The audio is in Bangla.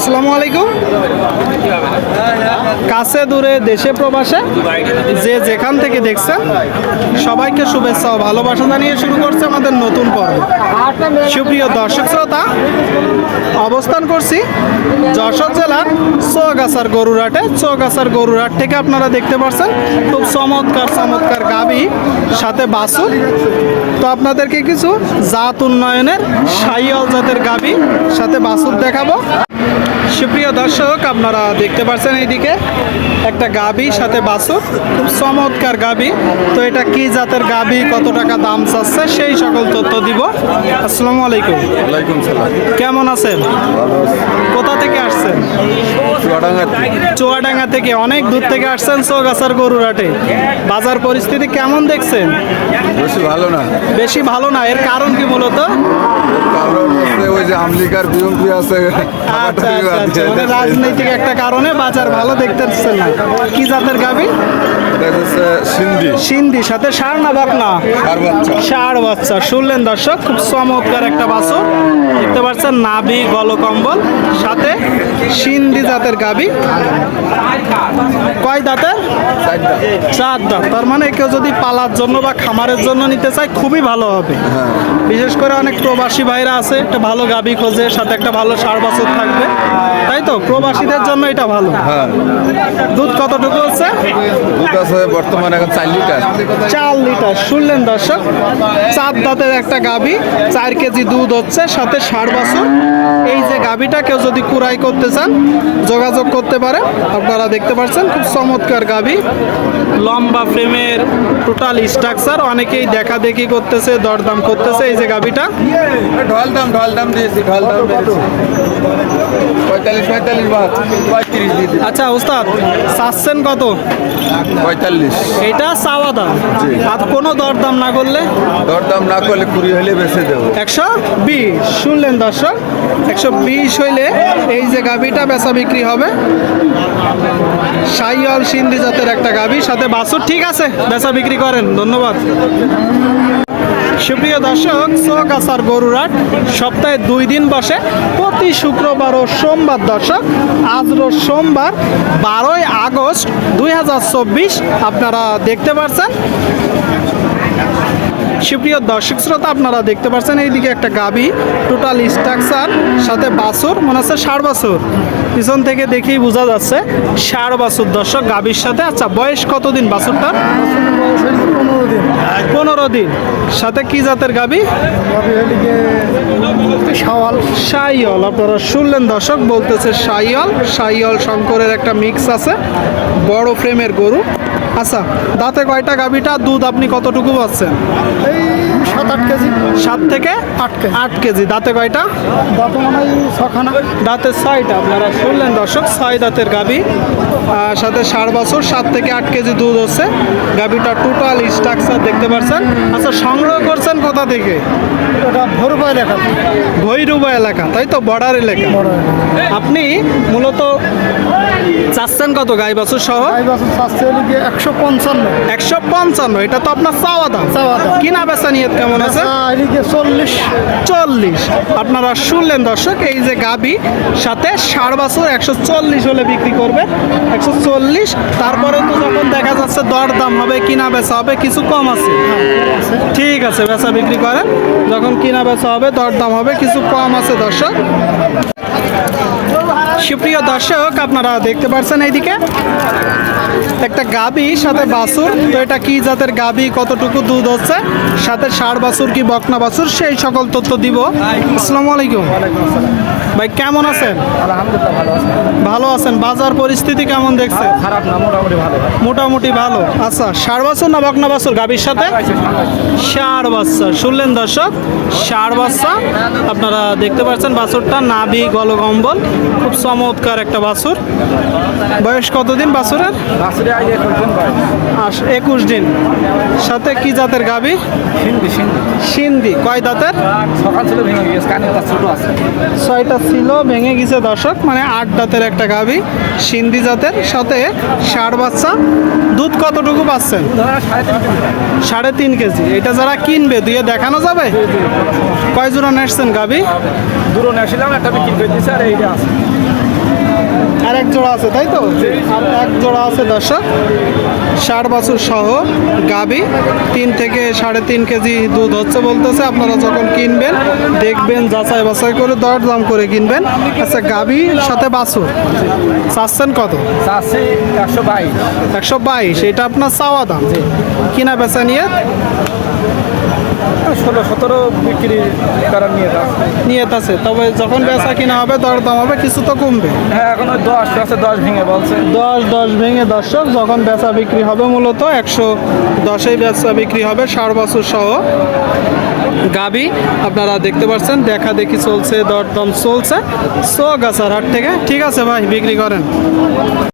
আসসালামু আলাইকুম। কাছে দূরে দেশে প্রবাসে যে যেখান থেকে দেখছেন, সবাইকে শুভেচ্ছা ও ভালোবাসা জানিয়ে শুরু করছে আমাদের নতুন পর্ব। সুপ্রিয় দর্শক শ্রোতা, অবস্থান করছি যশোর জেলার চৌগাছার গরুরহাটে। চৌগাছার গরুরহাট থেকে আপনারা দেখতে পাচ্ছেন খুব চমৎকার চমৎকার গাবি, সাথে বাসুর তো আপনাদেরকে কিছু জাত উন্নয়নের সাইয়াল জাতের গাবি, সাথে বাসুর দেখাবো। সুপ্রিয় দর্শক আপনারা দেখতে পাচ্ছেন এইদিকে একটা গাবি সাথে বাসুর খুব চমৎকার গাবি। তো এটা কি জাতের গাবি কত টাকা দাম চাচ্ছে সেই সকল তথ্য দিব। আসসালামু আলাইকুম। ওয়ালাইকুম সালাম। কেমন আছেন? কোথা থেকে আসছেন? চুয়াডাঙ্গা চুয়াডাঙ্গা থেকে। অনেক দূর থেকে আসছেন চৌগাছার গরুরাটে বাজার পরিস্থিতি কেমন দেখছেন? বেশি ভালো না। বেশি ভালো না। এর কারণ কি মূলত? কারণ ওই যে আমলিকার বিএমপি আছে আচ্ছা আচ্ছা মানে রাজনৈতিক একটা কারণে বাজার ভালো দেখতে পাচ্ছেন না। কি জাতের গাবি? সিন্ধি। সিন্ধি সাথে সার না বকনা আর বাচ্চা। শুনলেন দর্শক খুব চমৎকার একটা বাছর। দেখতে পাচ্ছেন নাভি গলকম্বল সাথে সিন্ধি জাতের গাবি। কয় দাঁতের? চার দাঁত। তার মানে কেউ যদি পালার জন্য বা খামারের জন্য নিতে চায় খুবই ভালো হবে। বিশেষ করে অনেক প্রবাসী ভাইরা আছে একটা ভালো গাবি খোঁজে সাথে একটা ভালো ষাঁড় বাছর থাকবে। তাই তো? প্রবাসীদের জন্য এটা ভালো। হ্যাঁ। দুধ কতটুকু হচ্ছে? দুধ আছে বর্তমানে এখন চার লিটার। চার লিটার। শুনলেন দর্শক চার দাঁতের একটা গাবি চার কেজি দুধ হচ্ছে সাথে ষাড় বাছুর। এই যে গাবিটা কেউ যদি কুড়াই করতে চান যোগাযোগ করতে পারেন। আপনারা দেখতে পাচ্ছেন খুব চমৎকার গাভী। লম্বা ফ্রেমের টোটাল স্ট্রাকচার অনেকেই দেখা দেখি করতেছে, দরদাম করতেছে। এই যে গাভীটা। ঢলদাম ঢলদাম ঢল দাম দিয়েছি ঢলদাম পঁয়তাল্লিশ পঁয়তাল্লিশ বাদ। আচ্ছা ওস্তাদ চাচ্ছেন কত? পঁয়তাল্লিশ। এটা চাওয়া দাম। আর কোনো দরদাম না করলে? দরদাম না করলে কুড়ি হলে বেঁচে দেবো। একশো বিশ। শুনলেন দর্শক একশো বিশ হইলে এই যে গাভিটা বেচা বিক্রি হবে সাইয়ল সিন্ধি জাতের একটা গাভি সাথে বাছুর ঠিক আছে বেচা বিক্রি করেন ধন্যবাদ। সুপ্রিয় দর্শক চৌগাছার গরুরাট সপ্তাহে দুই দিন বসে। প্রতি শুক্রবার ও সোমবার দর্শক আজ রোজ সোমবার বারোই আগস্ট দুই হাজার চব্বিশ, আপনারা দেখতে পাচ্ছেন সুপ্রিয় দর্শক শ্রোতা, আপনারা দেখতে পাচ্ছেন এইদিকে একটা গাবি টোটাল স্ট্রাকচার সাথে বাছুর, মনে হচ্ছে ষাড় বাছুর। পিছন থেকে দেখেই বোঝা যাচ্ছে ষাট বাছুর দর্শক গাবির সাথে। আচ্ছা বয়স কতদিন বাছুরটার? পনেরো দিন। পনেরো দিন। সাথে কি জাতের গাবি? শাওয়াল। সাইয়ল আপনারা শুনলেন দর্শক বলতেছে সাইয়ল সাইয়ল শঙ্করের একটা মিক্স আছে। বড় ফ্রেমের গরু। আচ্ছা দাঁতে কয়টা গাবিটা? দুধ আপনি কতটুকু পাচ্ছেন? এই সাত আট কেজি? সাত থেকে আট কেজি। আট কেজি। দাঁতে কয়টা? দাঁত মানে এই ছখানা। দাঁতের ছয়টা আপনারা শুনলেন দর্শক ছয় দাঁতের গাবি। সাথে ষাট বছর সাত থেকে আট কেজি দুধ হচ্ছে। গাবিটা টোটাল স্ট্রাকচার দেখতে পাচ্ছেন। আচ্ছা সংগ্রহ করছেন কোথা থেকে? এটা ভরুপায় লেখা ভৈরুবা এলাকা তাই তো? বর্ডার এলাকা। আপনি মূলত চাচ্ছেন কত গাই বাছুর সহ? এই বছর চাচ্ছে একশো পঞ্চান্ন। একশো পঞ্চান্ন এটা তো আপনার চাওয়া দাম। চাওয়া দাম। কিনা বেচা নিয়ত কেমন আছে? চল্লিশ। চল্লিশ। আপনারা শুনলেন দর্শক এই যে গাবি সাথে ষাট বছর একশো চল্লিশ হলে বিক্রি করবে। একশো চল্লিশ। তারপরে তো যখন দেখা যাচ্ছে দর দাম হবে কিনা বেচা হবে কিছু কম আছে। ঠিক আছে। বেচা বিক্রি করেন। যখন কিনা বেচা হবে দর দাম হবে কিছু কম আছে দর্শক। সুপ্রিয় দর্শক আপনারা দেখতে পাচ্ছেন এইদিকে। একটা গাবি সাথে বাছুর তো এটা কি জাতের গাবি কতটুকু দুধ হচ্ছে? সাথে ষাড় বাছুর কি বকনা বাছুর সেই সকল তথ্য দিব। আসসালামু আলাইকুম। ভাই কেমন আছেন? ভালো আছেন। বাজার পরিস্থিতি কেমন দেখছে খারাপ না মোটামুটি ভালো। মোটামুটি ভালো। আচ্ছা ষাড় বাছুর না বকনা বাছুর গাবির সাথে? ষাড় বাচ্চা শুনলেন দর্শক ষাড় বাচ্চা আপনারা দেখতে পাচ্ছেন বাছুরটা নাভি গলগম্বল। খুব চমৎকার একটা বাছুর। বয়স কতদিন বাছুরের? একুশ দিন সাথে কি জাতের গাবি? সিন্ধি কয় দাঁতের? ছয়টা ছিল ভেঙে গেছে দর্শক। মানে আট দাঁতের একটা গাবি। সিন্ধি জাতের সাথে ষাট বাচ্চা। দুধ কতটুকু পাচ্ছেন? সাড়ে তিন কেজি। এটা যারা কিনবে দুয়ে দেখানো যাবে? কয় জোড়া নেসছেন গাবি? দূরে নেছিলাম একটা বিক্রি করে দিয়েছে আর এইটা আছে। আর এক জোড়া আছে তাই তো? আর এক জোড়া আছে দর্শক। ষাট বছর সহ গাবি তিন থেকে সাড়ে তিন কেজি দুধ হচ্ছে বলতেছে। আপনারা যখন কিনবেন দেখবেন যাচাই বাছাই করে দর দাম করে কিনবেন। আচ্ছা গাবির সাথে বাছুর চাচ্ছেন কত? একশো বাইশ। একশো বাইশ এটা আপনার চাওয়া দাম। কিনা বেচা নিয়ে? ষোলো সতেরো বিক্রি করার নিয়ে যাচ্ছে। নিয়ে আছে তবে যখন বেচা কিনা হবে দর দাম হবে কিছু তো কমবে। হ্যাঁ এখন ওই দশ আছে দশ ভেঙে বলছে। দশ দশ ভেঙে দর্শক যখন বেচা বিক্রি হবে মূলত একশো দশেই বেচা বিক্রি হবে ষাট বছর সহ। গাবি আপনারা দেখতে পাচ্ছেন দেখা দেখি চলছে দরদম চলছে। সো গাছার হাট থেকে ঠিক আছে ভাই বিক্রি করেন।